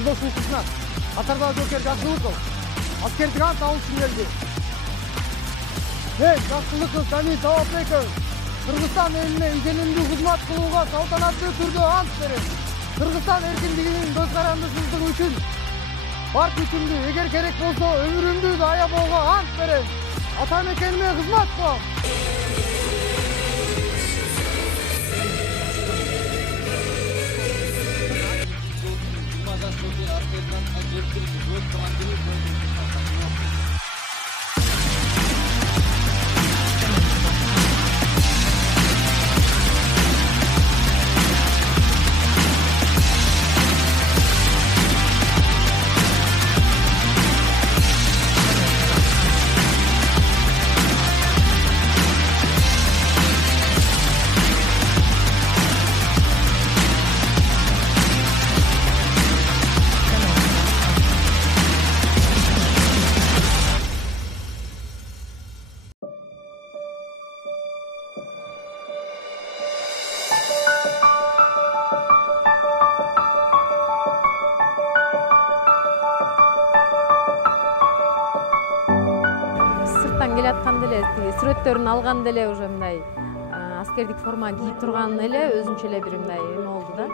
Жолдошун кызына катардагы жоокер Жакшылыков аскердик ант алуу үчүн келди. Мен Жакшылыков Дамир Талапбеков Кыргызстан элине игиликтүү кызмат кылууга салтанаттуу түрдө ант берем. Кыргызстан эркиндигинин көз карандысыздыгы үчүн бар күчүмдү, эгер керек болсо өмүрүмдү да аябоого ант берем. Ата мекениме кызмат кылам. Сырттан келатканда эле сүрөттөрүн алганда эле уже мындай аскердик форма кийип турган эле өзүнчө эле бир мындай эме болду да.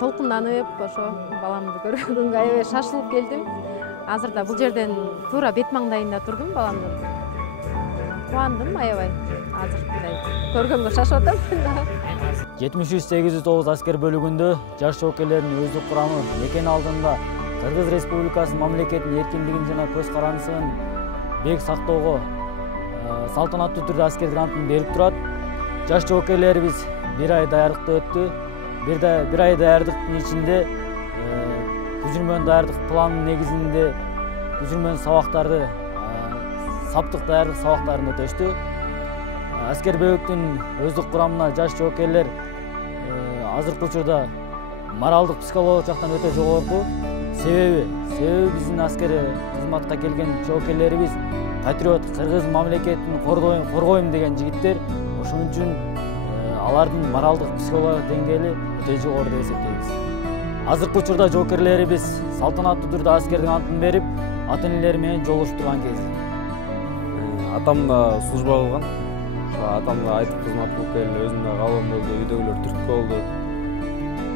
Толкунданып, ошо баламды көргөнгө аябай шашылып келдим. Азыр да бул жерден туура бет маңдайында турдум баламдын. Кубандым аябай. Азыр мындай көргөнгө шашып атам. 73-809 аскер бөлүгүндө жаш жоокерлердин өздүк курамы мекен алдында Кыргыз Республикасынын мамлекетинин эркиндигин жана көз карандысын бек сактоого салтанаттуу түрдө аскердик антын берип турат. Жаш жоокерлерибиз бир ай даярдыкты өттү. Бир ай даярдыктын ичинде түзүлмөн даярдык планынын негизинде түзүлмөн сабактарды саптык даярдык сабактарын өтөштү. Аскер бөлүктүн өздүк курамына жаш жоокерлер азыркы учурда моралдык психологиялык жактан өтө жогорку. Себеби биздин аскер кызматка келген жоокерлерибиз патриот, кыргыз мамлекетин коргойм деген жигиттер. Ошон үчүн алардын моралдык психологиялык деңгээли өтө жогору деп эсептейбиз. Азыркы учурда жоокерлерибиз салтанаттуу түрдө аскердик антын берип, ата-энелери менен жолугушуп турган кез. Атам да служба кылган. Атамга айтып кызмат кылып келдим, өзүм да калган болду, үйдөгүлөр түрткү болду.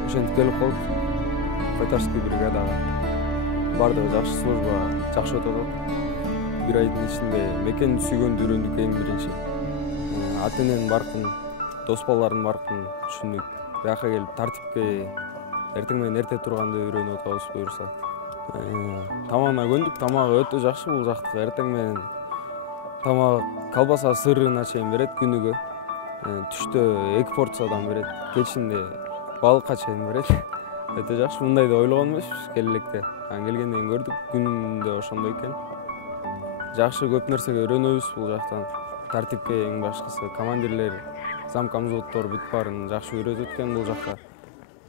Ошентип келип калдык. Кайтарский бригадага. Бардыгы жакшы служба, жакшы өтүп атат. Бир айдын ичинде мекенди сүйгөндү үйрөндүк эң биринчи. Ата-эненин баркын, дос балдардын баркын түшүндүк. Бияка келип тартипке эртең менен эрте турганды үйрөнүп атабыз буюрса. Тамагына көндүк, тамагы өтө жакшы бул жактыкы. Эртең менен тамак колбаса сырына чейин берет күнүгө. Түштө 2 порциядан берет, кечинде балыкка чейин берет. Өтө жакшы, мындай деп ойлогон эмеспиз келелекте. Келгенден кийин көрдүк, күндө ошондой экен. Жакшы көп нерсеге үйрөнөбүз бул жактан. Тартипке эң башкысы командирлер, замкомзводдор бүт баарын жакшы үйрөтүп өткөн бул жакта.